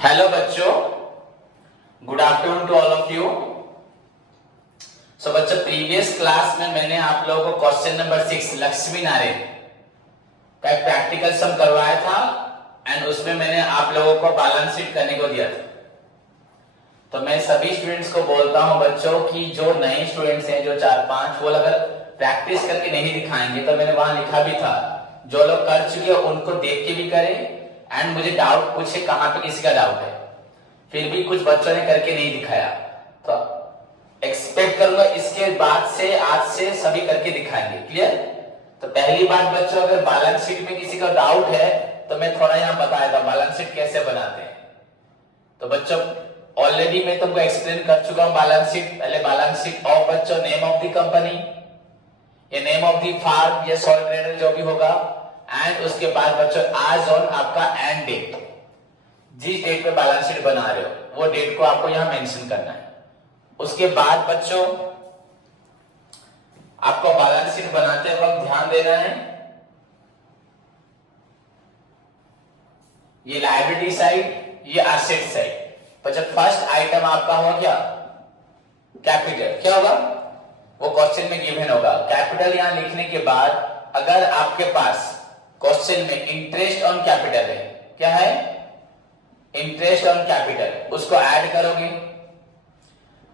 Hello बच्चों, good afternoon to all of you. So बच्चों, previous class में मैंने आप लोगों को क्वेश्चन नंबर 6 लक्ष्मी नारायण का एक प्रैक्टिकल सम करवाया था एंड उसमें मैंने आप लोगों को बैलेंस शीट करने को दिया था। तो मैं सभी स्टूडेंट्स को बोलता हूं बच्चों कि जो नए स्टूडेंट्स हैं, जो 4-5, वो अगर प्रैक्टिस करके नहीं दिखाएंगे तो मैंने वहां लिखा भी था, जो लोग कर चुके हैं उनको देख के भी करें एंड मुझे डाउट पूछे कहां पे किसी का डाउट है। फिर भी कुछ बच्चों ने करके नहीं दिखाया, तो एक्सपेक्ट करूंगा इसके बाद से, आज से सभी करके दिखाएंगे। क्लियर? तो पहली बात बच्चों, अगर बैलेंस शीट में किसी का डाउट है तो मैं थोड़ा यहाँ बताया था बैलेंस शीट कैसे बनाते हैं। तो बच्चों ऑलरेडी मैं तुमको एक्सप्लेन कर चुका हूं बैलेंस शीट। पहले बैलेंस शीट ऑफ बच्चों नेम ऑफ द कंपनी, ये नेम ऑफ द फार्म या सोल ट्रेडर जो भी होगा, एंड उसके बाद बच्चों आज ऑन आपका एंड डेट, जिस डेट पे बैलेंस शीट बना रहे हो वो डेट को आपको यहां मेंशन करना है। उसके बाद बच्चों आपको बैलेंस शीट बनाते वक्त ध्यान देना है, ये लायबिलिटी साइड, ये एसेट साइड। बच्चों फर्स्ट आइटम आपका हो गया कैपिटल। क्या होगा वो क्वेश्चन में गिवन होगा। कैपिटल यहां लिखने के बाद अगर आपके पास क्वेश्चन में इंटरेस्ट ऑन कैपिटल है, क्या है? इंटरेस्ट ऑन कैपिटल, उसको ऐड करोगे।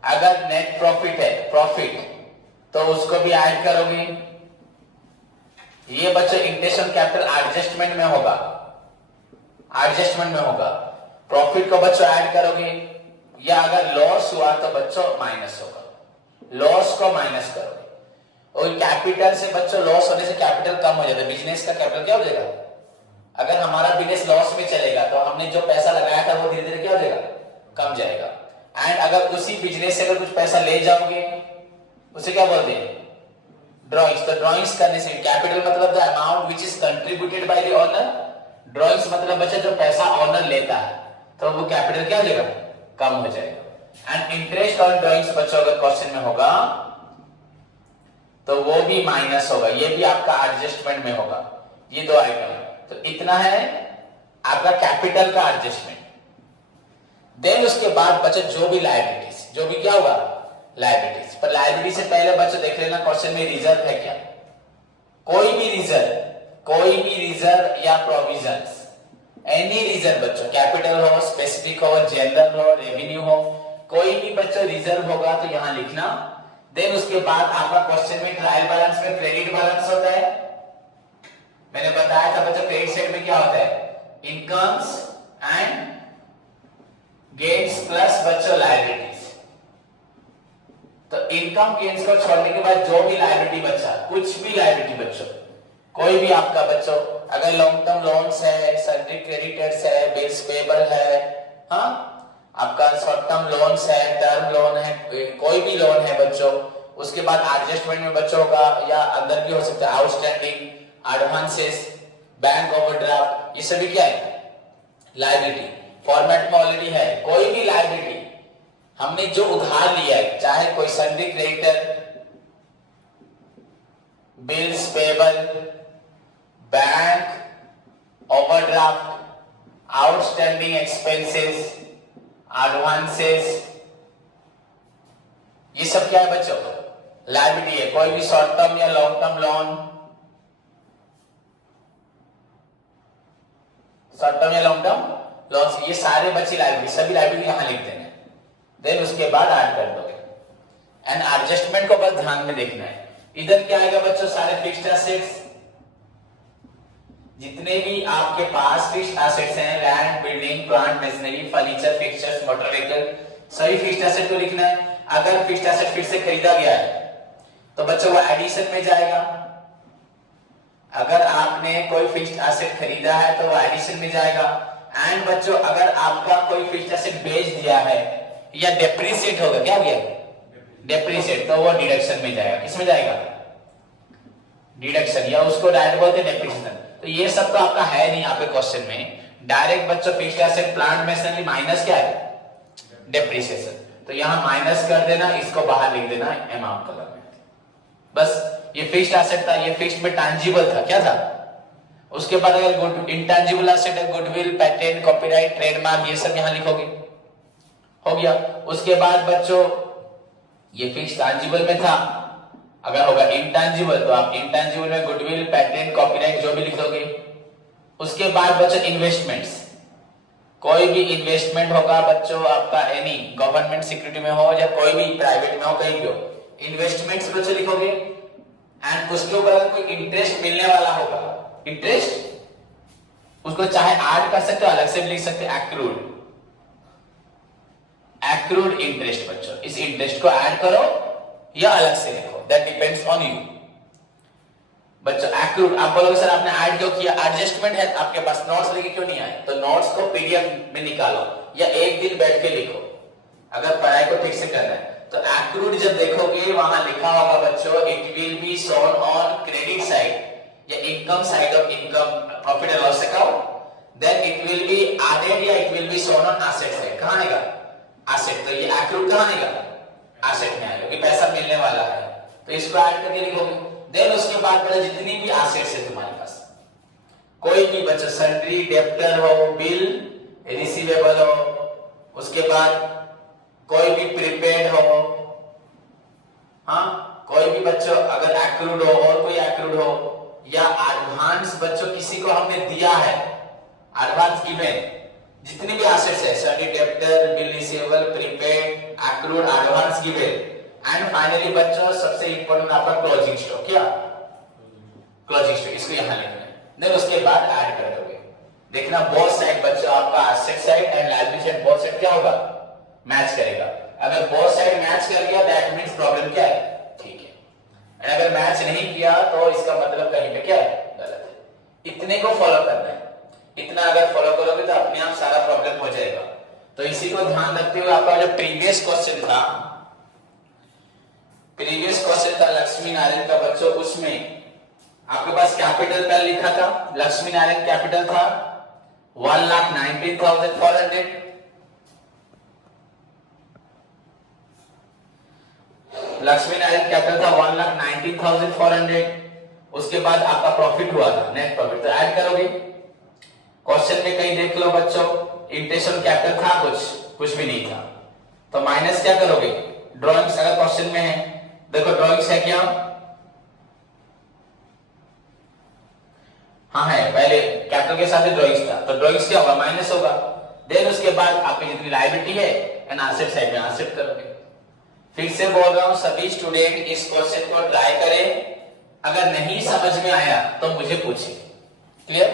अगर नेट प्रॉफिट है, प्रॉफिट, तो उसको भी ऐड करोगे। ये बच्चों इंटरेस्ट ऑन कैपिटल एडजस्टमेंट में होगा, एडजस्टमेंट में होगा। प्रॉफिट को बच्चों ऐड करोगे, या अगर लॉस हुआ तो बच्चों माइनस होगा, लॉस को माइनस करोगे। और कैपिटल से बच्चों लॉस होने से कैपिटल कम हो जाता है, बिजनेस का कैपिटल क्या हो जाएगा? अगर हमारा बिजनेस लॉस में चलेगा तो हमने जो पैसा लगाया था वो धीरे धीरे क्या हो जाएगा? कम जाएगा। एंड अगर उसी बिजनेस से अगर कुछ पैसा ले जाओगे उसे क्या बोलते हैं? ड्रॉइंग्स। तो ड्रॉइंग्स करने से कैपिटल मतलब the amount which is contributed by the owner, drawings मतलब बच्चा जो पैसा ओनर लेता है, तो वो कैपिटल क्या हो जाएगा? कम हो जाएगा। एंड इंटरेस्ट ऑन ड्रॉइंग्स बच्चों अगर क्वेश्चन में होगा तो वो भी माइनस होगा, ये भी आपका एडजस्टमेंट में होगा। ये दो आइटम, तो इतना है आपका कैपिटल का एडजस्टमेंट। देन उसके बाद बच्चों जो भी लायबिलिटीज, जो भी क्या होगा? लायबिलिटीज। पर लायबिलिटी से पहले बच्चों देख लेना क्वेश्चन में रिजर्व है क्या? कोई भी रिजर्व, कोई भी रिजर्व या प्रोविजंस, एनी रिजर्व बच्चों, कैपिटल हो, स्पेसिफिक हो, जनरल हो, रेवेन्यू हो, कोई भी बच्चों रिजर्व होगा तो यहां लिखना। देन उसके बाद आपका क्वेश्चन में ट्रायल बैलेंस में क्रेडिट बैलेंस होता है। मैंने बताया था बच्चों क्रेडिट साइड में क्या होता है? इनकम्स एंड गेन्स प्लस बच्चों लायबिलिटीज। तो इनकम गेन्स को छोड़ने के बाद जो भी लायबिलिटी बचा, कुछ भी लायबिलिटी बच्चों, कोई भी आपका बच्चों, अगर लॉन्ग टर्म लोन्स है, सन्ड्री क्रेडिटर्स है, बिल्स पेबल है, हाँ आपका शॉर्ट टर्म लोन्स है, टर्म लोन है, कोई भी लोन है बच्चों, उसके बाद एडजस्टमेंट में बच्चों का या अंदर भी हो सकता है आउटस्टैंडिंग, एडवांसेस, बैंक ओवरड्राफ्ट, ये सभी क्या है? लायबिलिटी। फॉर्मेट में ऑलरेडी है। कोई भी लायबिलिटी हमने जो उधार लिया है, चाहे कोई sundry creditor, bills payable, bank overdraft, outstanding expenses, advances, ये सब क्या है बच्चों? लायबिलिटी है। कोई भी शॉर्ट टर्म या long term loan, short term या लॉन्ग टर्म लोन, ये सारे बच्चे लायबिलिटी, सभी लायबिलिटी यहां लिख देंगे। देन उसके बाद ऐड कर दोगे। एंड एडजस्टमेंट को बस ध्यान में देखना है। इधर क्या आएगा बच्चों? सारे फिक्स्ड एसेट्स, जितने भी आपके पास फिक्स्ड एसेट्स हैं, land, building, plant, machinery, furniture, fixtures, motor vehicle, सभी फिक्स्ड एसेट को लिखना है। अगर फिक्स्ड एसेट फिर से खरीदा गया है तो बच्चों वो एडिशन में जाएगा। अगर आपने कोई फिक्स्ड एसेट खरीदा है तो वो एडिशन में जाएगा। एंड बच्चों अगर आपका कोई फिक्स्ड एसेट बेच दिया है या डेप्रिसिएट होगा, क्या हो गया? डेप्रिसिएट, तो वो डिडक्शन में जाएगा। किसमें जाएगा? डिडक्शन, या उसको डायरेक्ट बोलते हैं डेप्रिसिएशन। तो ये सब तो आपका है नहीं यहाँ पे क्वेश्चन में। डायरेक्ट बच्चों fixed asset, plant, machinery minus क्या है? डेप्रिसिएशन। तो यहां माइनस कर देना, इसको बाहर लिख देना अमाउंट कलर में। बस ये फिक्स्ड एसेट था, ये फिक्स्ड में टैंजिबल था, क्या था? उसके बाद अगर गुड इंटेंजिबल एसेट है, गुडविल, पेटेंट, कॉपीराइट, ट्रेडमार्क, ये सब यहां लिखोगे, हो गया। उसके बाद बच्चों ये फिक्स टैंजिबल में था, अगर होगा इंटेंजिबल तो आप इंटेंजिबल में गुडविल, पेटेंट, कॉपीराइट जो भी लिख दोगे। उसके बाद बच्चों इन्वेस्टमेंट्स, कोई भी इन्वेस्टमेंट होगा बच्चों आपका एनी गवर्नमेंट सिक्योरिटी में हो या कोई भी प्राइवेट में हो, कहीं भी हो, इन्वेस्टमेंट्स बच्चों लिखोगे। एंड उसके ऊपर अगर कोई इंटरेस्ट मिलने वाला होगा, इंटरेस्ट उसको चाहे ऐड कर सकते हो, अलग से भी लिख सकते हो, एक्रूड इंटरेस्ट बच्चों, इस इंटरेस्ट को ऐड करो या अलग से लिखो, दैट डिपेंड्स ऑन यू बच्चों। एक्रूड आप बोलोगे सर आपने ऐड क्यों किया, एडजस्टमेंट है आपके पास, नोट्स लेके क्यों नहीं आए, तो नोट्स को पीडीएफ में निकालो या एक दिन बैठ के लिखो अगर पढ़ाई को ठीक से करना है। तो एक्रूड जब देखोगे वहां लिखा होगा बच्चों, it will be shown on credit side या income side of income profit and loss account, then it will be added या it will be shown on asset side. कहां आएगा, एसेट, तो ये एक्रूड कहां आएगा, एसेट में आएगा कि पैसा मिलने वाला है, तो इसको ऐड करके लिखोगे। देन उसके बाद बच्चा जितनी भी एसेट्स है तुम्हारे पास, कोई भी बच्चा सन्ड्री, डेब्टर हो, बिल, रिसीवेबल हो, उसके बाद कोई भी प्रीपेड हो, हाँ कोई भी बच्चों अगर एक्रूड हो और कोई एक्रूड हो या एडवांस बच्चों किसी को हमने दिया है, एडवांस गिवन, जितनी भी एसेट्स है, sundry, debtor, bill, receivable, prepaid, accrued, advance given, and finally बच्चों सबसे इंपॉर्टेंट आपका क्लोजिंग स्टॉक, क्या क्लोजिंग स्टॉक, इसको यहां लिखना है। देन उसके बाद ऐड कर दोगे। देखना बोथ साइड बच्चों आपका asset side and liability side, both side क्या होगा, मैच करेगा। अगर बोथ साइड मैच कर गया दैट मींस प्रॉब्लम क्या है, ठीक है, एंड अगर मैच नहीं किया तो इसका मतलब कहीं पे क्या है, गलत है। इतने को फॉलो करना है, इतना अगर फॉलो करोगे तो अपने आप सारा प्रॉब्लम हो जाएगा। तो इसी को ध्यान रखते हुए आपका जो प्रीवियस क्वेश्चन था, प्रीवियस क्वेश्चन था लक्ष्मी नारायण का बच्चों, उसमें आपके पास कैपिटल पहले लिखा था, लक्ष्मी नारायण कैपिटल था 1,19,400, लक्ष्मी नारायण कैपिटल था 1,19,400। उसके बाद आपका प्रॉफिट हुआ था, नेट प्रॉफिट, तो ऐड करोगे। क्वेश्चन में कहीं देख लो बच्चों, इंटेंशन कैपिटल था कुछ भी नहीं था, तो माइनस क्या करोगे, ड्राइंग्स अगर क्वेश्चन में है, देखो ड्राइंग्स है क्या, हाँ है, पहले कैपिटल के साथ ड्राइंग्स था, तो ड्राइंग्स क्या होगा, माइनस होगा। देन उसके बाद आपकी जितनी लायबिलिटी है एंड एसेट साइड में एसेट करोगे। फिर से बोल रहा हूं सभी स्टूडेंट इस क्वेश्चन को ट्राई करें, अगर नहीं समझ में आया तो मुझे पूछिए, क्लियर।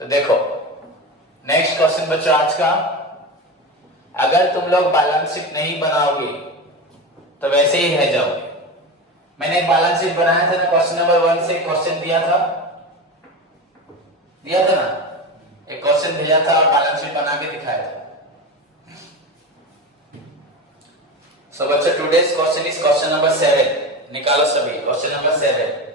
तो देखो नेक्स्ट क्वेश्चन बच्चों आज का, अगर तुम लोग बैलेंस शीट नहीं बनाओगे तो वैसे ही रह जाओगे। मैंने एक बैलेंस शीट बनाया था ना, क्वेश्चन नंबर 1 से क्वेश्चन दिया था ना, एक क्वेश्चन दिया था और बैलेंस शीट बना के दिखाया था। सो बच्चों today's question is question number 7, निकालो सभी question number 7।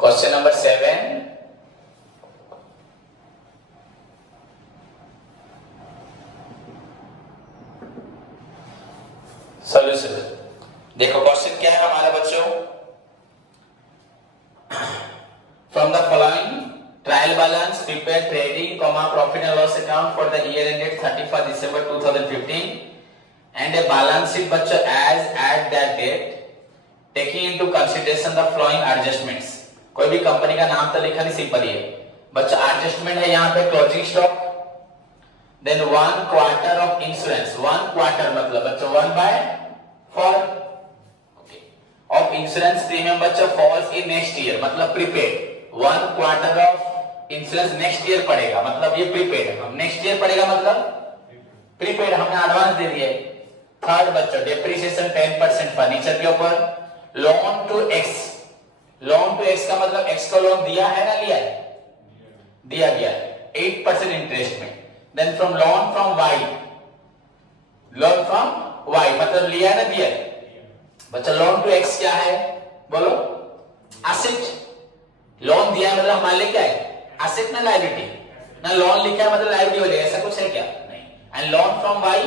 Question number 7, solution. देखो क्वेश्चन क्या है हमारा बच्चों, from the following trial balance prepare trading profit and loss account for the year ended 31 December 2015 and a balance sheet बच्चों as at that date taking into consideration the following adjustments. कोई भी company का नाम तो लिखा नहीं, simple ही है बच्चों। एडजस्टमेंट है यहाँ पे closing stock, then 1 quarter of insurance, 1 quarter मतलब बच्चों 1/4 ऑफ इंश्योरेंस प्रीमियम बच्चों फॉल्स इन नेक्स्ट ईयर, मतलब prepaid 1 quarter of insurance next year पड़ेगा, मतलब ये प्रीपेड है, नेक्स्ट ईयर पड़ेगा मतलब प्रीपेड, हमने एडवांस दे दिया। थर्ड बच्चों डेप्रिसिएशन 10% फर्नीचर के ऊपर, loan to X, loan to X का मतलब एक्स को लोन दिया है ना लिया है, दिया गया है 8% इंटरेस्ट में। Then from loan from Y, loan from Y मतलब लिया है ना दिया है बच्चा। लोन टू एक्स क्या है बोलो, एसेट, लोन दिया है मतलब हमारे लिए क्या है, एसेट ना लायबिलिटी, ना लोन लिखा है मतलब लायबिलिटी हो जाएगा, ऐसा कुछ है क्या नहीं। And loan from Y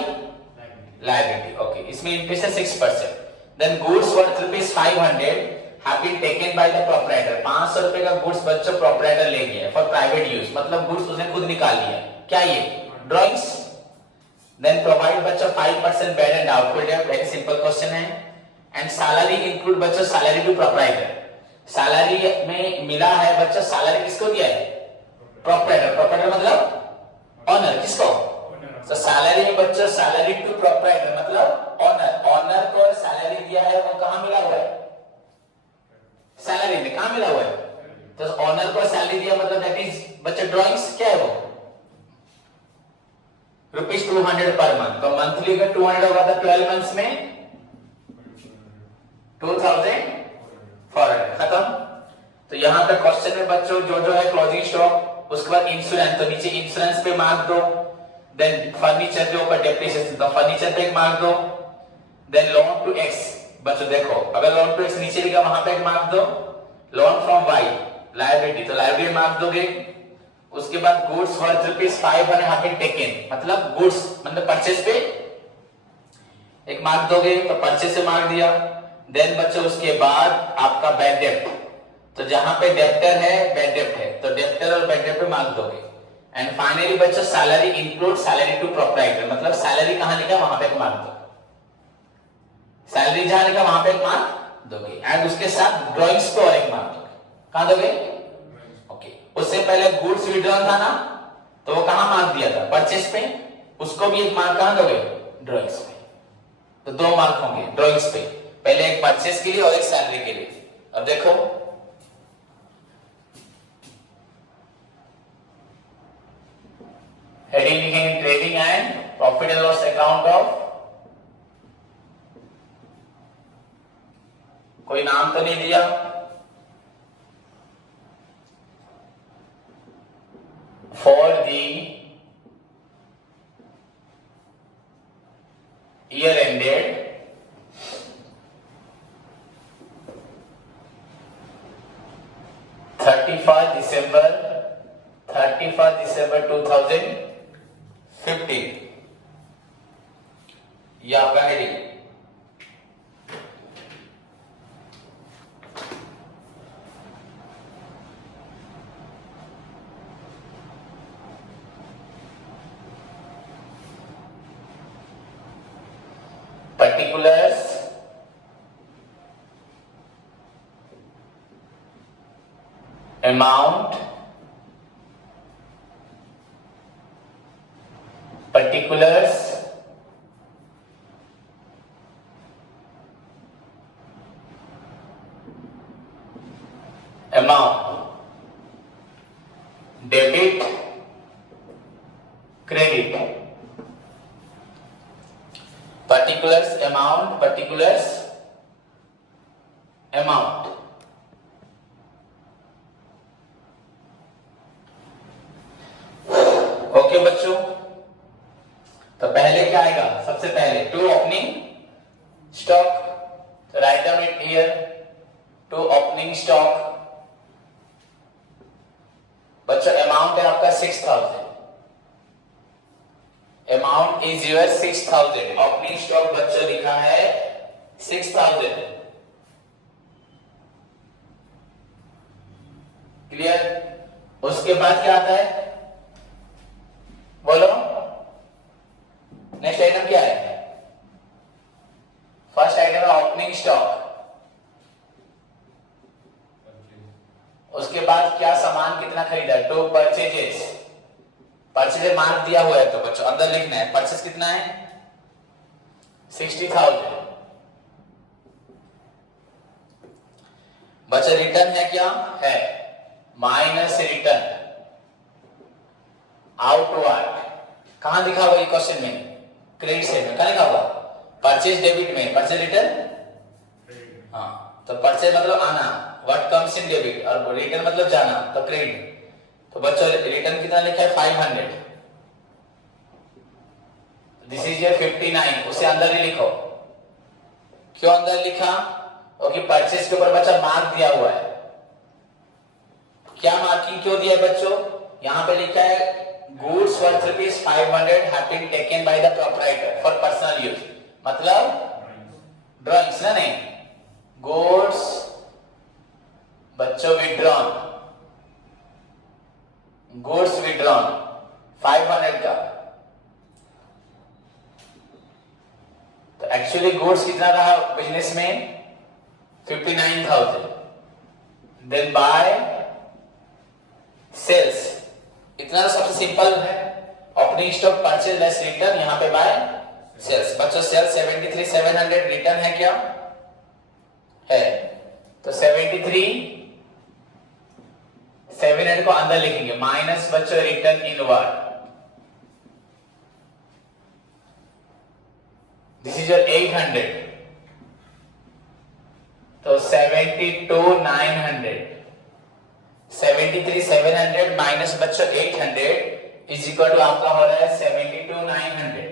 liability. Okay, इसमें इंटरेस्ट है 6%। Then goods worth ₹500 have been taken by the proprietor। 500 रुपए का गुड्स बच्चों प्रोपराइटर ले गया फॉर प्राइवेट यूज, मतलब गुड्स उसने खुद निकाल लिया। क्या ये ड्राइंग्स? देन प्रोवाइड बच्चों 5% bad and output debt, very simple question है। एंड सैलरी इंक्लूड बच्चों सैलरी टू प्रोपराइटर। सैलरी में मिला है बच्चों, सैलरी किसको दिया है? प्रोपराइटर। प्रोपराइटर मतलब ऑनर, किसको? तो सैलरी में बच्चों सैलरी टू प्रोपराइटर मतलब ऑनर। ऑनर को सैलरी दिया है, वो कहां मिला हुआ है? सैलरी में। कहां मिला हुआ है? तो ऑनर को सैलरी दिया मतलब दैट इज बच्चे ड्राइंग्स क्या है वो? ₹200 पर मंथ। तो मंथली का 200 होगा था 12 मंथ्स में 2400 खत्म। तो यहां तक क्वेश्चन में बच्चों जो है क्लोजिंग स्टॉक, उसके बाद इंश्योरेंस, तो नीचे इंश्योरेंस पे मार्क दो। देन फर्नीचर के ऊपर डेप्रिसिएशन, तो फर्नीचर पे एक मार्क दो। देन लोन टू एक्स, बच्चों देखो अगर लोन टू एक्स नीचे लिखा वहां पे एक मार्क दो। लोन फ्रॉम वाई लायबिलिटी, तो लायबिलिटी मार्क दोगे। उसके बाद goods worth ₹500 have been taken, मतलब गुड्स मतलब परचेज पे एक मार्क दोगे, तो परचेज से मार्क दिया। देन बच्चों उसके बाद आपका बैड डेप्ट, तो जहां पे डेप्टर है बैड डेप्ट है, तो डेप्टर और बैड डेप्ट पे मार्क दोगे। एंड फाइनली बच्चों salary include salary to proprietor, मतलब सैलरी कहां लिखा वहां पे एक मार्क दो। सैलरी जहां लिखा वहां पे एक मार्क दोगे। एंड उसके साथ ड्राइंग्स पे और एक मार्क दोगे। कहां दोगे? ओके, उससे पहले गुड्स विड्रॉन था ना, तो वो कहां मार्क दिया था? परचेज पे, उसको भी एक मार्क कहां दोगे? ड्राइंग्स पे। तो 2 मार्क होंगे ड्राइंग्स पे, पहले एक परचेज के लिए और एक सैलरी के लिए। अब देखो हेडिंग लिखेंगे trading and profit and loss account of, कोई नाम तो नहीं दिया, for the year ended 31st December 2015, ये आपका heading. particulars amount, particulars amount, debit, credit, particulars amount, particulars amount। Okay बच्चों, तो पहले क्या आएगा? सबसे पहले to opening stock, write down it here. To opening stock बच्चों अमाउंट है आपका 6000, amount is your 6000। Opening stock बच्चों लिखा है 6000। क्लियर? उसके बाद क्या आता है बोलो? नेक्स्ट आइटम क्या है? फर्स्ट आइटम है ओपनिंग स्टॉक। उसके बाद क्या सामान कितना खरीदा? टू परचेजेस, परचेज मार्क दिया हुआ है तो बच्चों अंदर लिखना है परचेज कितना है 60,000। बच्चा रिटर्न है क्या है माइनस रिटर्न आउटवर्ड। कहां लिखा हुआ क्वेश्चन में? क्रेडिट साइड में। कहां लिखा हुआ? परचेज डेबिट में, परचेज रिटर्न। हाँ, तो परचेज मतलब आना, व्हाट कम्स इन डेबिट, और रिटर्न मतलब जाना, तो क्रेडिट। तो बच्चों रिटर्न कितना लिखा है 500। दिस इज योर 59, उसे अंदर ही लिखो। क्यों अंदर लिखा? ओके, परचेज के ऊपर बच्चा मार्क दिया हुआ है। क्या मार्किंग क्यों दिया है बच्चों? यहां पे लिखा है goods worth rupees 500 have been taken by the proprietor for personal use. मतलब ड्रॉइंग्स ना, नहीं, goods बच्चों withdrawn, goods withdrawn 500 का, तो एक्चुअली goods कितना रहा बिजनेस में 59,000, देन बाय सेल्स इतना तो सबसे सिंपल है, opening stock purchase less return, यहां पे बाय सेल्स। बच्चों सेल्स 73,700 रिटर्न है क्या है, तो 73,700 को अंदर लिखेंगे माइनस बच्चों return inward, this is your 800, तो 72,900, 73,700 माइनस बच्चों 800 इज इक्वल टू आपका हो रहा है 72,900।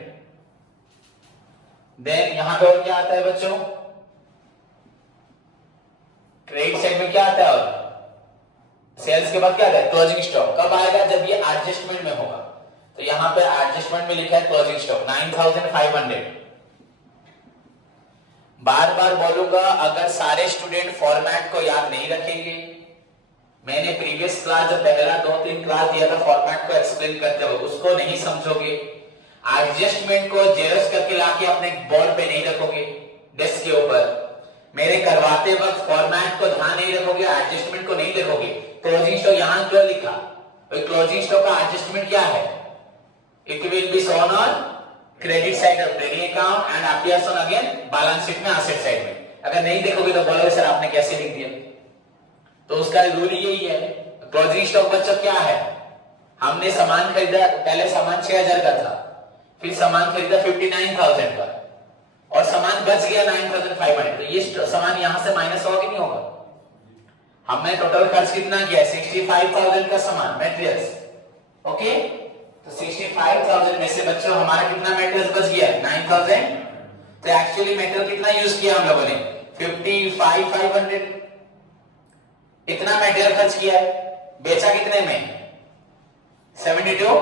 देन यहां पे और क्या आता है बच्चों, क्रेडिट साइड में क्या आता है, और सेल्स के बाद क्या आता है क्लोजिंग स्टॉक। कब आएगा, जब ये एडजस्टमेंट में होगा, तो यहां पे एडजस्टमेंट में लिखा है क्लोजिंग स्टॉक 9,500। बार बार बोलूंगा, अगर सारे स्टूडेंट फॉर्मेट को याद नहीं रखेंगे, मैंने प्रीवियस क्लास जो पहला 2-3 क्लास दिया था फॉर्मेट को एक्सप्लेन करते हुए, उसको नहीं समझोगे, एडजस्टमेंट को जेरॉक्स करके लाके अपने बोर्ड पे नहीं रखोगे डेस्क के ऊपर, मेरे करवाते वक्त फॉर्मेट को ध्यान नहीं रखोगे, एडजस्टमेंट को नहीं देखोगे, क्लोजिंग स्टॉक यहां क्यों लिखा, भाई क्लोजिंग स्टॉक का एडजस्टमेंट क्या है, it will be shown on credit side of trading account and appears on again balance sheet में एसेट साइड में। अगर नहीं देखोगे तो बोलोगे सर आपने कैसे लिख दिया, तो उसका रूल यही है। क्लोजिंग स्टॉक बच्चों क्या है, हमने सामान खरीदा, पहले सामान 6,000 का था, फिर सामान खरीदा 59,000 का, और सामान बच गया 9,500, तो ये सामान यहां से माइनस होगा कि नहीं होगा, हमने टोटल खर्च कितना किया 65,000 का सामान मटेरियल्स, ओके, तो 65,000 में से बच्चों हमारा कितना मटेरियल बच गया 9,000, तो एक्चुअली मटेरियल कितना यूज किया हम लोगों ने 55,500, इतना मटेरियल खर्च किया है, बेचा कितने में 72,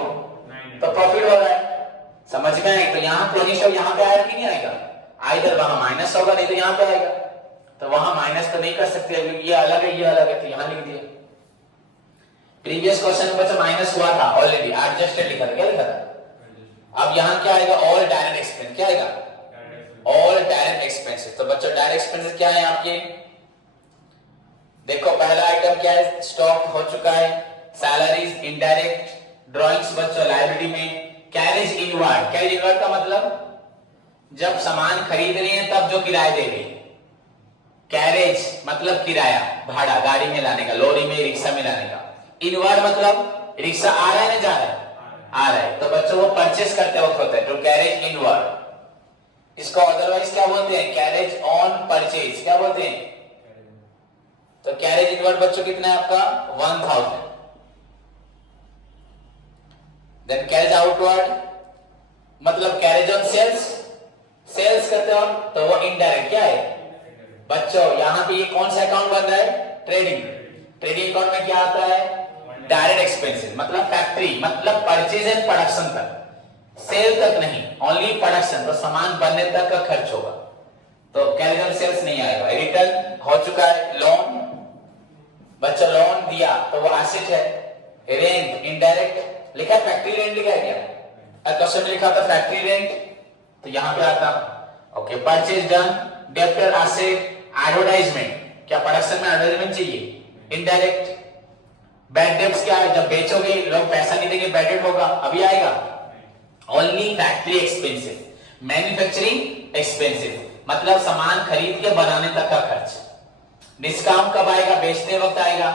तो प्रॉफिट हो रहा है, समझ में आए। तो यहाँ क्लोजिंग स्टॉक यहाँ पे आएगा कि नहीं आएगा, आइदर वहां माइनस होगा, नहीं तो यहाँ पे आएगा, तो वहां माइनस तो नहीं कर सकते क्योंकि ये अलग है ये अलग है, तो यहाँ लिख दिया। प्रीवियस क्वेश्चन में बच्चा माइनस हुआ था ऑलरेडी, एडजस्टेड लिखा था, क्या लिखा था, अब यहाँ क्या आएगा ऑल डायरेक्ट एक्सपेंस, क्या आएगा ऑल डायरेक्ट एक्सपेंसेस। तो बच्चों डायरेक्ट एक्सपेंसेस क्या है आपके, देखो पहला आइटम क्या है, स्टॉक हो चुका है, सैलरीज इनडायरेक्ट, ड्राइंग्स बच्चों लाइब्रेरी में, कैरेज इनवर्ड, कैरेज इनवर्ड का मतलब जब सामान खरीद रही है तब जो किराया दे रही, कैरेज मतलब किराया भाड़ा गाड़ी में लाने का, लॉरी में रिक्शा में लाने का, इनवर्ड मतलब रिक्शा आ रहा है ना जा रहा है, आ रहा है, तो बच्चों वो परचेस करते वक्त होता है, तो कैरेज इनवर्ड, इसको अदरवाइज क्या बोलते हैं कैरेज ऑन परचेज, क्या बोलते हैं, तो कैरेज इनवर्ड बच्चों कितना है आपका 1,000। देन कैरेज आउटवर्ड मतलब कैरेज ऑन सेल्स, सेल्स करते हो तो वो इनडायरेक्ट क्या है बच्चों, यहां पे ये कौन सा अकाउंट बन रहा है ट्रेडिंग, ट्रेडिंग अकाउंट में क्या आता है डायरेक्ट एक्सपेंसेस, मतलब फैक्ट्री मतलब परचेज एंड प्रोडक्शन तक, सेल तक नहीं, ओनली प्रोडक्शन, तो सामान बनने तक का खर्च होगा, तो कैरेज ऑन सेल्स नहीं आएगा। रिटर्न हो चुका है, लोन बच्चा लोन दिया तो वो एसेट है, रेंट इनडायरेक्ट लिखा है, फैक्ट्री रेंट लिखा है क्या, क्वेश्चन में लिखा था फैक्ट्री रेंट, तो यहां पे आता okay, purchase done, debtor asset, advertisement, क्या प्रोडक्शन में एडवर्टाइजमेंट चाहिए, इनडायरेक्ट, बैड डेब्ट्स क्या है, जब बेचोगे लोग पैसा नहीं देंगे बैड डेब्ट होगा, अभी आएगा, only factory expenses, manufacturing expenses मतलब सामान खरीद के बनाने तक का खर्च, डिस्काउंट कब आएगा बेचते वक्त आएगा,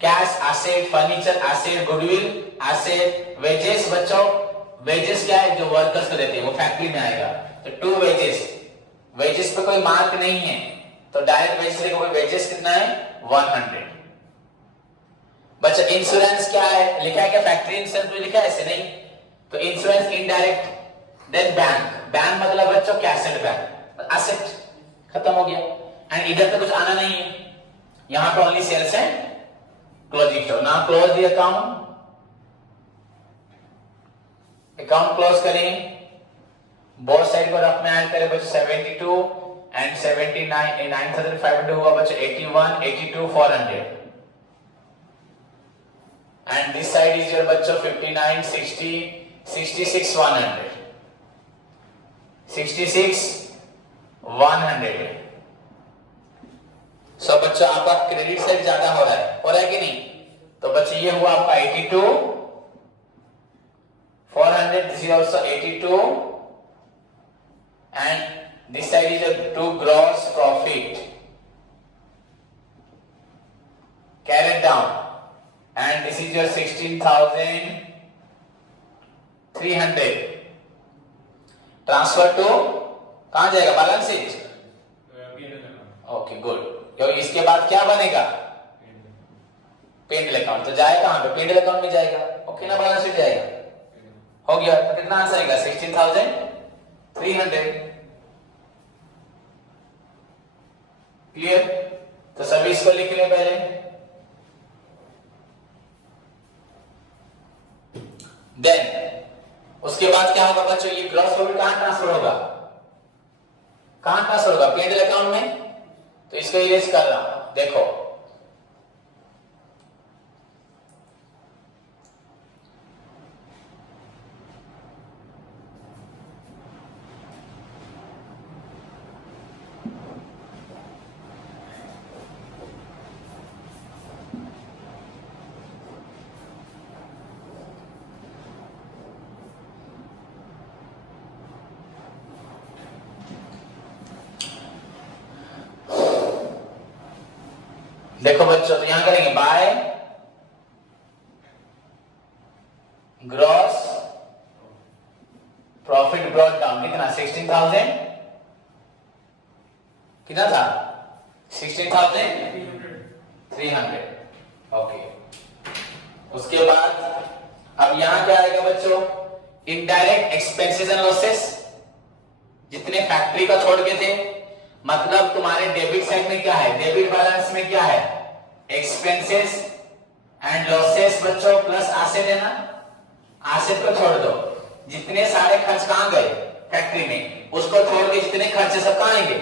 cash asset, furniture asset, goodwill asset, wages बच्चों, वेजेस क्या है जो वर्कर्स को देते हैं वो फैक्ट्री में आएगा, तो टू वेजेस, वेजेस पे कोई मार्क नहीं है तो डायरेक्ट वेजेस देखोगे, वेजेस कितना है 100। बच्चा इंश्योरेंस क्या है लिखा है क्या, फैक्ट्री इंश्योरेंस में लिखा है ऐसे नहीं, तो insurance indirect. Then bank, bank मतलब बच्चों कैश एंड बैंक, एसेट खत्म हो गया, एंड इधर तो कुछ आना नहीं है, यहां पे ओनली सेल्स है, closing stock, now close the account, account close करें, बोथ साइड को रफ में ऐड करें बच्चों 72 एंड 79, 9500 हुआ बच्चों 81, 82, 400 and this side is your बच्चों 59, 60, 66, 100, 66, 100। सो बच्चों आपका क्रेडिट साइड ज्यादा हो रहा है कि नहीं? तो बच्चों ये हुआ आपका 82, 400, this is also 82 and this side is your to gross profit carried down and this is your 16,300 transfer to कहां जाएगा? Balance sheet. Okay good. क्योंकि इसके बाद क्या बनेगा? पेंडल अकाउंट। तो जाएगा कहां पे? पेंडल अकाउंट में जाएगा। ओके ना, बैलेंस शीट जाएगा। हो गया। तो कितना आंसर आएगा? 16,300। क्लियर? तो सभी इसको लिख लें पहले। देन उसके बाद क्या होगा बच्चों? ये ग्रॉस प्रॉफिट कहां ट्रांसफर होगा? कहां ट्रांसफर होगा? पेंडल अकाउंट में। तो इसको इरेज कर रहा हूं, देखो। देखो बच्चों, तो यहां करेंगे by gross profit brought down. कितना? 16,000। कितना था? 16,300। ओके। उसके बाद अब यहां क्या आएगा बच्चों? इनडायरेक्ट एक्सपेंसेस एंड लॉसेस, जितने फैक्ट्री का छोड़ के थे। मतलब तुम्हारे डेबिट साइड में क्या है? डेबिट बैलेंस में क्या है? एक्सपेंसेस एंड लॉसेस बच्चों प्लस एसेट है ना। एसेट को छोड़ दो, जितने सारे खर्च कहां गए? फैक्ट्री में। उसको छोड़ के जितने खर्चे सब कहां आएंगे?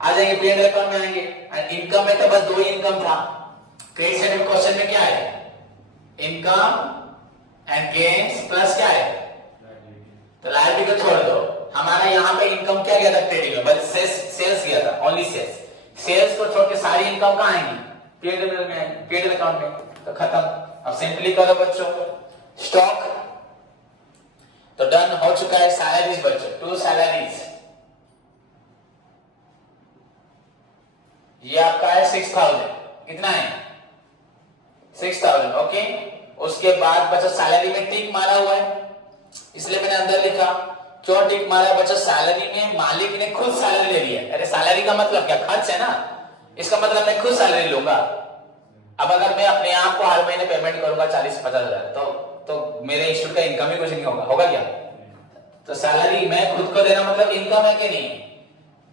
आ जाएंगे, पीएनएल अकाउंट में आएंगे। एंड इनकम में तो बस दो ही इनकम था। क्रेडिट साइड में क्वेश्चन में क्या है? इनकम एंड गेन्स प्लस क्या है? तो लायबिलिटी को छोड़ दो। हमारा यहाँ पे इनकम क्या गया था ट्रेडिंग में? बस सेल्स गया था, ओनली सेल्स। सेल्स को छोड़ के सारी इनकम कहाँ आएंगी? पीएनएल में आएंगी, पीएनएल अकाउंट में। तो खत्म। अब सिंपली करो बच्चों। स्टॉक तो डन हो चुका है। सैलरीज बच्चों, 2 सैलरीज, ये आपका है 6,000। कितना है? 6,000। ओके। उसके बाद बच्चों सैलरी में टिक मारा हुआ है, इसलिए मैंने अंदर लिखा। क्यों टिक मारा बच्चों? सैलरी में मालिक ने खुद सैलरी ले लिया। अरे सैलरी का मतलब क्या? खर्च है ना। इसका मतलब मैं खुद सैलरी लूंगा। अब अगर मैं अपने आप को हर महीने पेमेंट करूंगा 40-50 हजार, तो मेरे इंस्टीट्यूट का इनकम ही कुछ नहीं होगा। होगा क्या? तो सैलरी मैं खुद को देना मतलब इनकम है कि नहीं?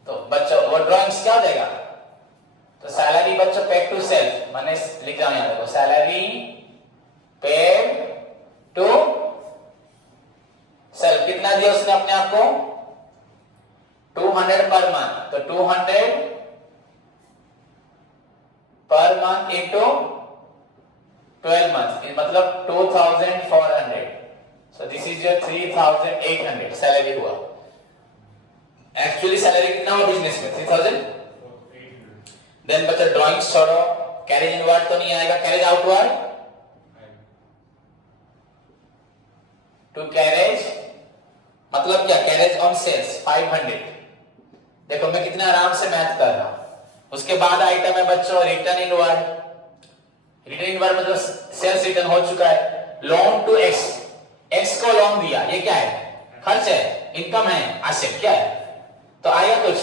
तो बच्चों वो ड्रॉइंग्स क्या हो जाएगा? तो सैलरी बच्चों पेड टू सेल्फ, मैंने लिख रहा हूं यहां देखो, सैलरी पेड टू सेल्फ। कितना दिया उसने अपने आप को? 200 पर मंथ। तो 200 पर मंथ इंटू 12 मंथ, मतलब 2,400। So this is your 3,800 salary हुआ। एक्चुअली सैलरी कितना हुआ बिजनेस में? 3,000। देन बच्चा ड्राइंग्स छोड़ो। कैरेज इनवर्ड तो नहीं आएगा, कैरेज आउटवर्ड टू कैरेज मतलब क्या? Carriage on sales 500। देखो मैं कितना आराम से मैथ कर रहा हूं। उसके बाद आइटम है बच्चों रिटर्न इनवर्ड। रिटर्न इनवर्ड मतलब सेल्स रिटर्न हो चुका है। लोन टू एक्स, एक्स को लोन दिया, ये क्या है? खर्च है, इनकम है, एसेट क्या है? तो आया कुछ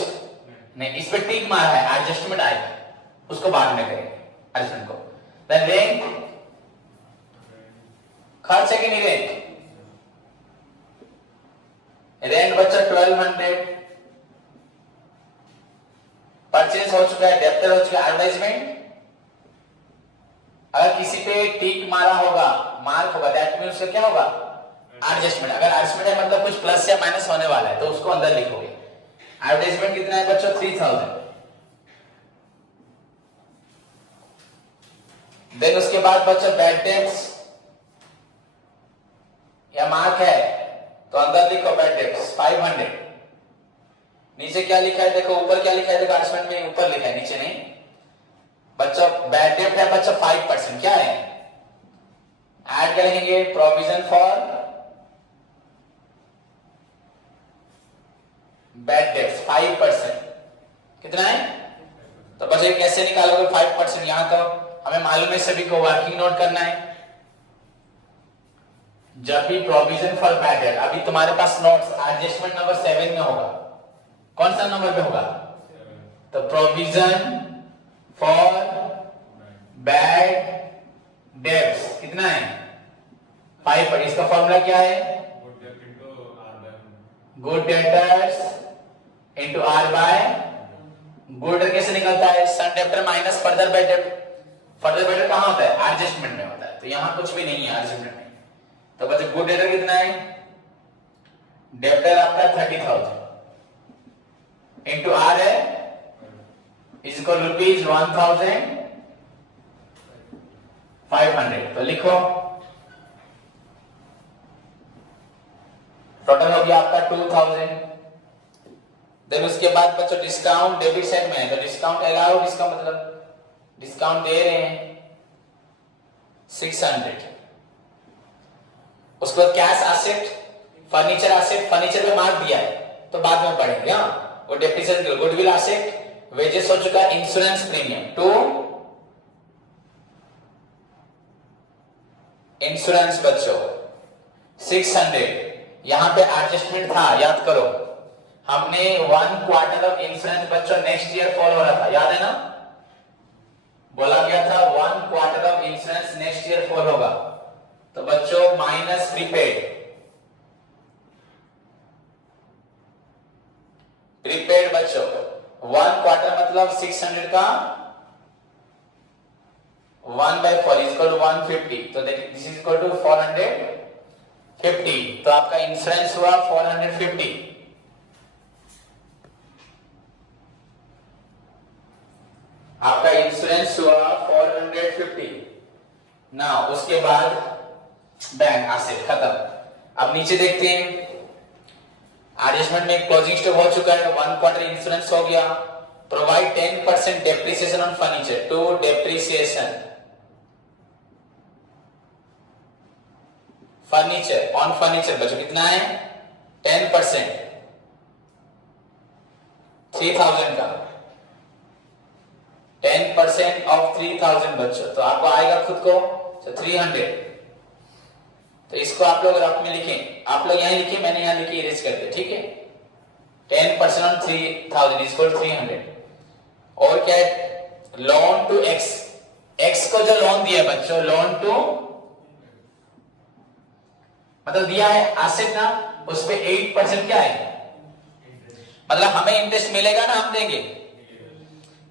नहीं, इस पे टिक मारा है, एडजस्टमेंट आएगा, उसको बाद में करेंगे एडजस्टमेंट को। देन रेंट, खर्च है कि नहीं रेंट? रेंट बच्चा 1200। परचेज हो चुका है, डेप्टर हो चुका है, एडवर्टाइजमेंट। अगर किसी पे टिक मारा होगा, मार्क होगा, दैट मींस क्या होगा? एडजस्टमेंट, अगर एडजस्टमेंट है मतलब कुछ प्लस या माइनस होने वाला है तो उसको अंदर लिखोगे। एडवर्टाइजमेंट कितना है बच्चों? 3000। देन उसके बाद बच्चों बैड डेट्स या मार्क है तो अंदर लिखो बैड डेट्स 500। नीचे क्या लिखा है देखो, ऊपर क्या लिखा है देखो, एडजस्टमेंट में ऊपर लिखा है नीचे नहीं बच्चों। बैड डेट है बच्चों 5%, क्या है? ऐड करेंगे प्रोविजन फॉर बैड डेट्स 5%। कितना है? तो बच्चे कैसे निकालोगे 5%? यहां तो हमें मालूम है सभी को, वर्किंग नोट करना है। जब भी प्रोविजन फॉर बैड डेट, अभी तुम्हारे पास नोट्स एडजस्टमेंट नंबर 7 में होगा। कौन सा नंबर पे होगा? तो प्रोविजन फॉर बैड डेट्स कितना है? 5। इसका फॉर्मूला क्या है? Good debtors into R by good debtor. कैसे निकलता है? Sundry debtor minus further bad debt. Further bad debt कहां होता है? एडजस्टमेंट में होता है, तो यहां कुछ भी नहीं है एडजस्टमेंट में। तो बच्चे गुड डेटर कितना है? डेप्टर आपका 30,000 इंटू आर है इज इक्वल रुपीज 1,500। तो लिखो टोटल हो गया आपका 2000। देन उसके बाद बच्चों डिस्काउंट डेबिट साइड में है तो डिस्काउंट अलाउड, इसका मतलब डिस्काउंट दे रहे हैं 600। उसके बाद cash asset, furniture asset, furniture में मार्क दिया है तो बाद में पढ़ेंगे। हाँ, वो डेप्रिसिएशन, गुडविल एसेट, वेजेस हो चुका, इंश्योरेंस प्रीमियम टू इंश्योरेंस बच्चों 600। यहां पे एडजस्टमेंट था, याद करो हमने 1 क्वार्टर ऑफ इंश्योरेंस बच्चों नेक्स्ट ईयर फॉल हो रहा था, याद है ना? बोला गया था 1 quarter of insurance next year fall होगा। तो बच्चों माइनस प्रीपेड, प्रीपेड बच्चों 1 क्वार्टर मतलब 600 का 1/4 इज इक्वल टू 150। तो देखिए दिस इज इक्वल टू 450। तो आपका इंश्योरेंस हुआ 450। आपका इंश्योरेंस हुआ 450 ना। उसके बाद बैंक एसेट खत्म। अब नीचे देखते हैं, एडजस्टमेंट में क्लोजिंग स्टॉक हो चुका है, 1 क्वार्टर इंश्योरेंस हो गया। Provide 10% depreciation on furniture to depreciation furniture on furniture बच्चों कितना है? 10% 3000 का 10% ऑफ 3000 बच्चों, तो आपको आएगा खुद को 300। तो इसको आप लोग रफ में लिखें, आप लोग यहां लिखिए, मैंने यहां लिखी, इरेज कर दिया, ठीक है। 10% ऑन 3000 इज इक्वल 300। और क्या है? लोन टू एक्स, एक्स को जो लोन दिया बच्चों, लोन टू मतलब दिया है एसेट ना, उस पे 8% क्या है? मतलब हमें इंटरेस्ट मिलेगा ना, हम देंगे,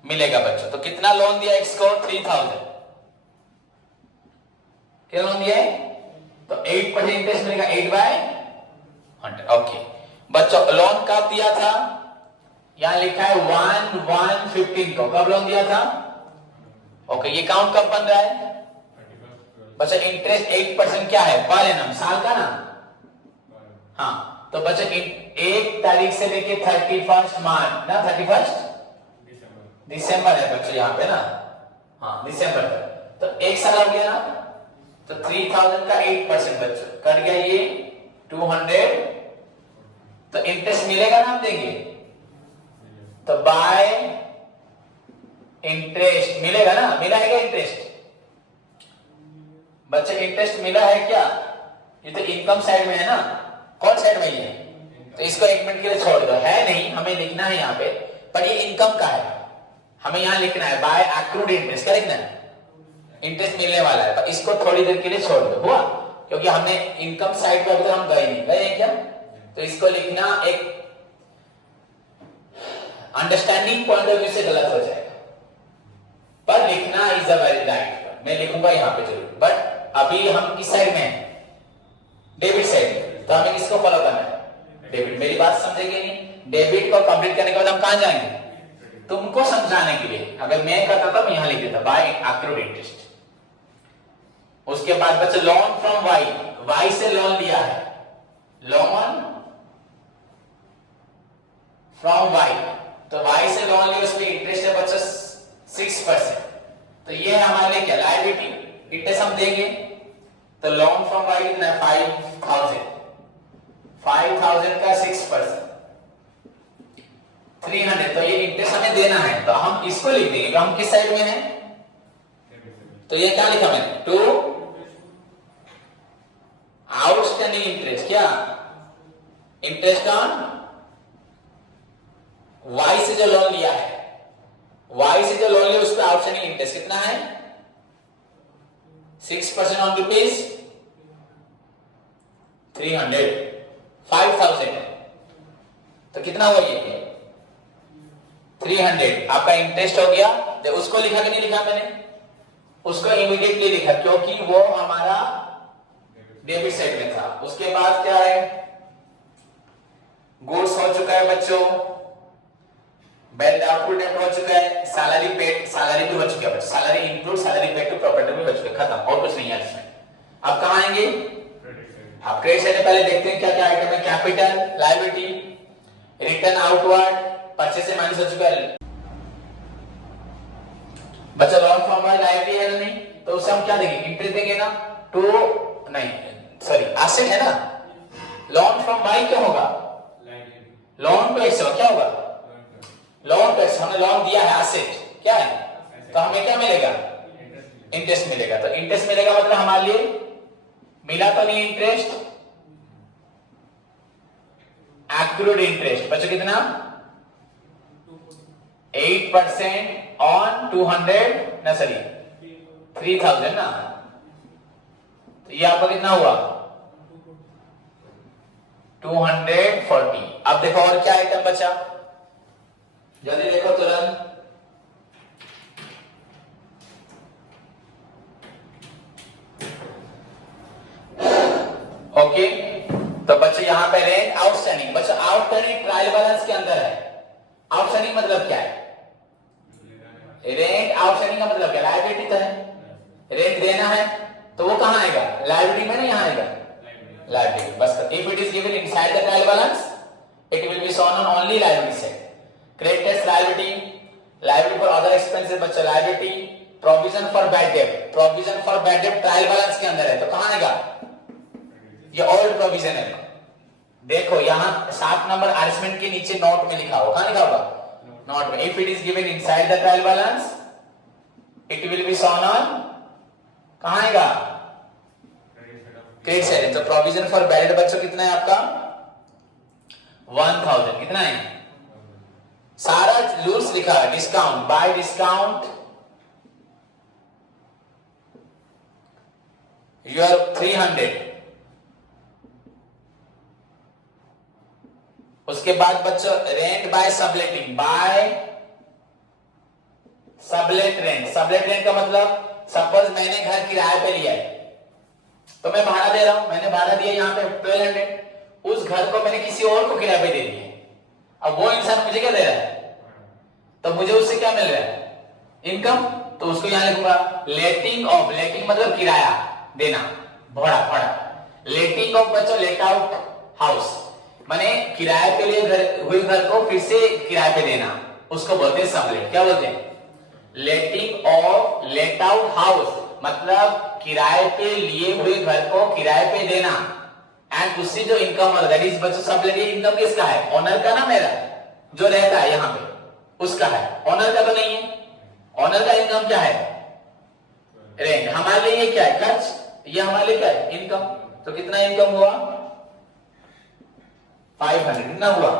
मिलेगा बच्चों। तो कितना लोन दिया एक्स को? 3000। क्या लोन दिया है? तो 8% इंटरेस्ट मिलेगा 8/100। ओके बच्चों, लोन कब दिया था? यहां लिखा है 1/115 को। कब लोन दिया था? ओके, ये काउंट कब बन रहा है बच्चों? इंटरेस्ट 8% क्या है? पर एनम, साल का ना। हाँ, तो बच्चों 1 तारीख से लेके 31 मार्च ना, 31 दिसंबर है बच्चों यहाँ पे ना। हाँ, दिसंबर तक तो 1 साल हो गया ना। तो 3000 का 8% बच्चों कट गया ये 200। तो इंटरेस्ट मिलेगा ना, हम देंगे तो बाय इंटरेस्ट मिलेगा ना, मिला है क्या इंटरेस्ट बच्चे? इंटरेस्ट मिला है क्या? ये तो इनकम साइड में है ना, कौन साइड में ये? तो इसको 1 मिनट के लिए छोड़ दो, है नहीं, हमें लिखना है यहाँ पे, पर ये इनकम का है, हमें यहाँ लिखना है बाय एक्रूड इंटरेस्ट। क्या लिखना है? इंटरेस्ट मिलने वाला है, पर इसको थोड़ी देर के लिए छोड़ दो, हुआ? क्योंकि हमने इनकम साइड पे अभी तक हम गए नहीं, गए क्या? तो इसको लिखना एक अंडरस्टैंडिंग पॉइंट ऑफ व्यू से गलत हो जाएगा, पर लिखना इज अ वेरी राइट। मैं लिखूंगा यहाँ पे जरूर, बट अभी हम किस साइड में हैं? डेबिट साइड में। तो हमें किसको फॉलो करना है? डेबिट। मेरी बात समझेंगे नहीं? डेबिट को कंप्लीट करने के बाद हम कहां जाएंगे? तुमको समझाने के लिए। अगर मैं करता था मैं यहां लिख देता बाय एक्रूड इंटरेस्ट। उसके बाद बच्चे लोन फ्रॉम वाई, वाई से लोन लिया है, लोन फ्रॉम वाई, तो वाई से लोन लिया, उसमें इंटरेस्ट है बच्चा 6%। तो ये है हमारे लिए क्या? लायबिलिटी। इंटरेस्ट हम देंगे तो लोन फ्रॉम वाई कितना है? 5000, 5000 का 6% 300। तो ये इंटरेस्ट हमें देना है, तो हम इसको लिख देंगे। हम किस साइड में है? तो ये क्या लिखा मैंने? To outstanding interest. क्या? इंटरेस्ट ऑन वाई से जो लोन लिया है, वाई से जो लोन लिया उस पर आउटस्टैंडिंग इंटरेस्ट कितना है? 6% ऑन रुपीज 300, 5000 है, तो कितना हुआ ये? 300 आपका इंटरेस्ट हो गया। तो उसको लिखा कि नहीं लिखा मैंने? उसको इमीडिएटली लिखा क्योंकि वो हमारा डेबिट साइड में था। उसके बाद क्या है? गुड्स हो चुका है बच्चों, बैलेंस आउटपुट डेट हो चुका है, सैलरी पेड, सैलरी भी हो चुका है, salary include salary paid to property भी हो चुका है, खत्म, और कुछ नहीं है इसमें। अब कहां आएंगे? आप क्रेडिट साइड में पहले देखते हैं क्या क्या आइटम है। Capital, liability, return outward, purchase से माइनस हो चुका है बच्चा। लोन फ्रॉम वाई लायबिलिटी है ना? नहीं, तो उससे हम क्या देंगे? इंटरेस्ट देंगे ना। टू नहीं सॉरी एसेट है ना। लोन फ्रॉम वाई क्या होगा? लोन पे एक्स क्या होगा? लोन पे हमने लोन दिया है, एसेट क्या है? तो हमें क्या मिलेगा? इंटरेस्ट मिलेगा। तो इंटरेस्ट मिलेगा मतलब हमारे लिए मिला तो नहीं इंटरेस्ट, एक्रूड इंटरेस्ट बच्चों कितना? 8% ऑन 200 ना सॉरी 3000 ना। तो ये आपका कितना हुआ? 240। अब देखो और क्या आइटम बचा, जल्दी देखो तुरंत। ओके, तो बच्चे यहां पे रेंट आउटस्टैंडिंग, बच्चे आउटस्टैंडिंग ट्रायल बैलेंस के अंदर है। आउटस्टैंडिंग मतलब क्या है? रेंट आउटस्टैंडिंग का मतलब क्या? लायबिलिटी तो है, रेंट देना है, तो वो कहां आएगा? लायबिलिटी में ना, यहां आएगा लायबिलिटी बस। If it is given inside the trial balance it will be shown on only liability side. Creditors liability, liability for other expenses बच्चा liability, provision for bad debt, provision for bad debt trial balance के अंदर है, तो कहां आएगा? ये old provision है। देखो यहां 7 नंबर अरेंजमेंट के नीचे नोट में लिखा होगा, कहां लिखा होगा? नोट में। If it is given inside the trial balance it will be shown on, कहां आएगा? Credit side. तो प्रोविजन फॉर बैड डेट बच्चों कितना है आपका? 1000। कितना है? सारा रूल्स लिखा है। Discount, by discount your 300। उसके बाद बच्चों rent by subletting, by sublet rent. Sublet rent का मतलब सपोज मैंने घर किराए पे लिया है, तो मैं भाड़ा दे रहा हूं, मैंने भाड़ा दिया यहाँ पे 1200, उस घर को मैंने किसी और को किराए पे दे दिया। अब वो इंसान मुझे क्या दे रहा है? तो मुझे उससे क्या मिल रहा है? इनकम। तो उसको यहां लिखूंगा लेटिंग ऑफ, लेटिंग मतलब किराया देना, भाड़ा भाड़ा। लेटिंग ऑफ बच्चों लेट आउट हाउस, माने किराए पे लिए घर को फिर से किराए पे देना, उसको बोलते हैं सबलेट। क्या बोलते हैं? लेटिंग ऑफ लेट आउट हाउस मतलब किराए पे लिए हुए घर को किराए पे देना, एंड उससे जो इनकम दैट इज बच्चों सबलेट। ये इनकम किसका है? ओनर का ना, मेरा जो रहता है यहाँ पे उसका है, ओनर का तो नहीं है। ओनर का इनकम क्या है? रेंट। हमारे लिए ये क्या है? खर्च। ये हमारे लिए क्या है? इनकम। तो कितना इनकम हुआ? 500। कितना हुआ?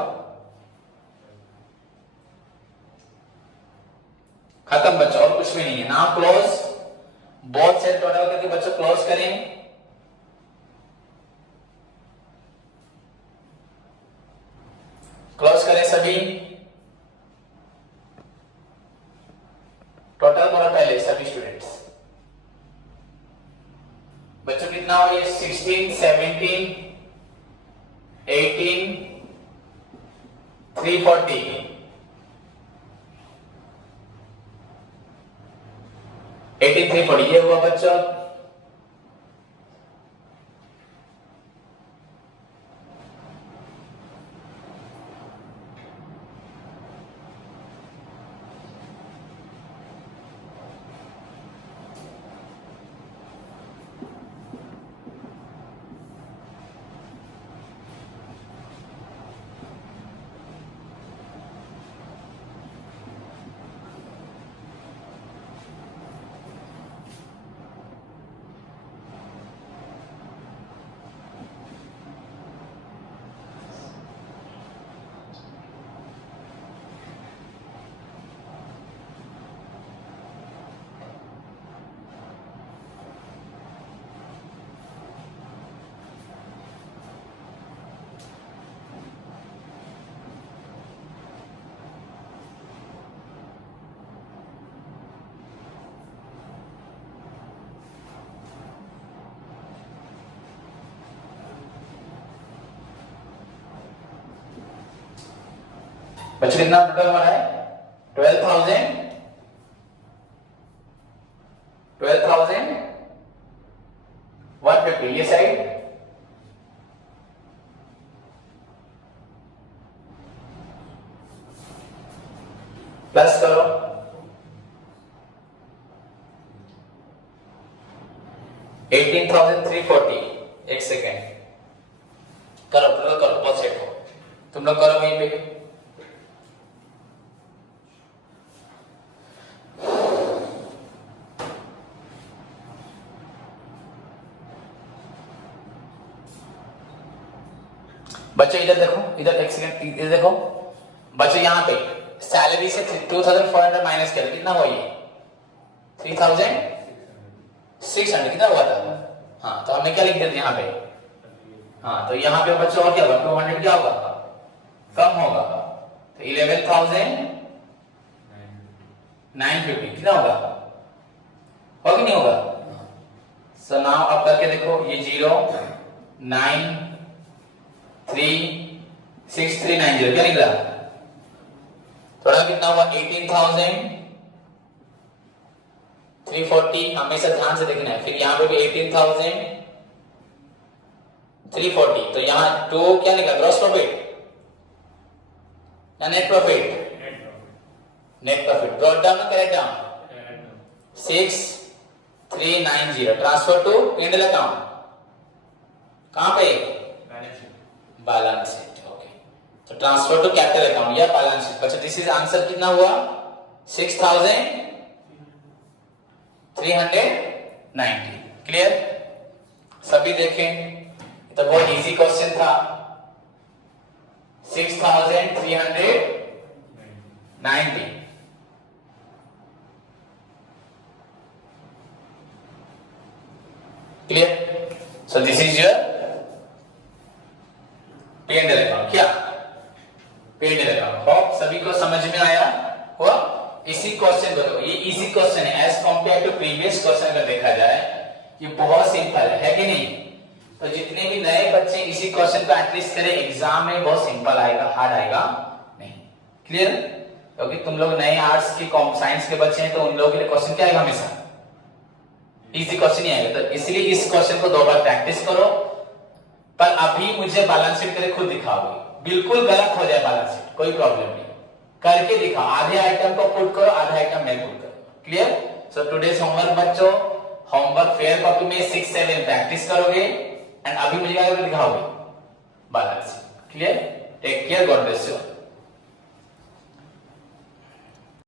खत्म बच्चों, और कुछ भी नहीं है। Now close both side total करके बच्चों क्लोज करें। क्लोज करें सभी, टोटल बोला पहले सभी स्टूडेंट्स। बच्चों कितना हो? ये 16, 17, 340 340 ये हुआ बच्चों। बच्चों कितना टोटल हो रहा है? 12,150 ये साइड प्लस करो 18,340। एक सेकेंड करो बहुत सेट हो तुम लोग करो वहीं पे। बच्चे इधर देखो, इधर एक सेकंड इधर देखो बच्चे, यहाँ पे सैलरी से 2,400 माइनस कर कितना हुआ ये? 3,600 कितना हुआ था? हाँ तो हमने क्या लिख दिया यहाँ पे? हाँ तो यहाँ पे बच्चों और क्या होगा? 200 क्या होगा? कम होगा तो 11,950 कितना होगा? होगा कि नहीं होगा? सो नाउ अब करके देखो ये 0,9,3,6,3,9,0 क्या निकला? थोड़ा कितना हुआ? 18,340 हमेशा ध्यान से देखना है। फिर यहाँ पे भी 18,340 तो यहाँ 2 क्या निकला? ग्रॉस प्रॉफिट या net profit? Net profit. Brought down और carried down 6,390 transfer to P&L account. कहां पे? Balance sheet. ओके तो ट्रांसफर टू कैपिटल अकाउंट या बैलेंस शीट। अच्छा दिस इज आंसर कितना हुआ? 6,390। क्लियर? सभी देखें तो बहुत इजी क्वेश्चन था। 6,390 clear? So this is your P&L account. क्या P&L अकाउंट? होप सभी को समझ में आया हुआ। इसी क्वेश्चन को देखो, ये इजी क्वेश्चन है as compare to previous question अगर देखा जाए ये बहुत सिंपल है कि नहीं? तो जितने भी नए बच्चे इसी क्वेश्चन को एटलीस्ट करें एग्जाम में बहुत सिंपल आएगा, हार्ड आएगा नहीं। क्लियर? क्योंकि तुम लोग नए आर्ट्स की साइंस के बच्चे हैं तो उन लोगों के लिए क्वेश्चन क्या आएगा? हमेशा इजी क्वेश्चन ही आएगा। तो इसलिए इस क्वेश्चन को 2 बार प्रैक्टिस करो। पर अभी मुझे बैलेंस शीट करके खुद दिखाओगे, बिल्कुल गलत हो जाए बैलेंस शीट कोई प्रॉब्लम नहीं, करके दिखाओ। आधे आइटम को पुट करो, आधा आइटम मैं पुट करो। क्लियर? सो टुडेस होमवर्क बच्चों, होमवर्क फेयर कॉपी में 6-7 प्रैक्टिस करोगे एंड अभी मुझे क्या दिखाओगे? Balance sheet. Clear? Take care, God bless you.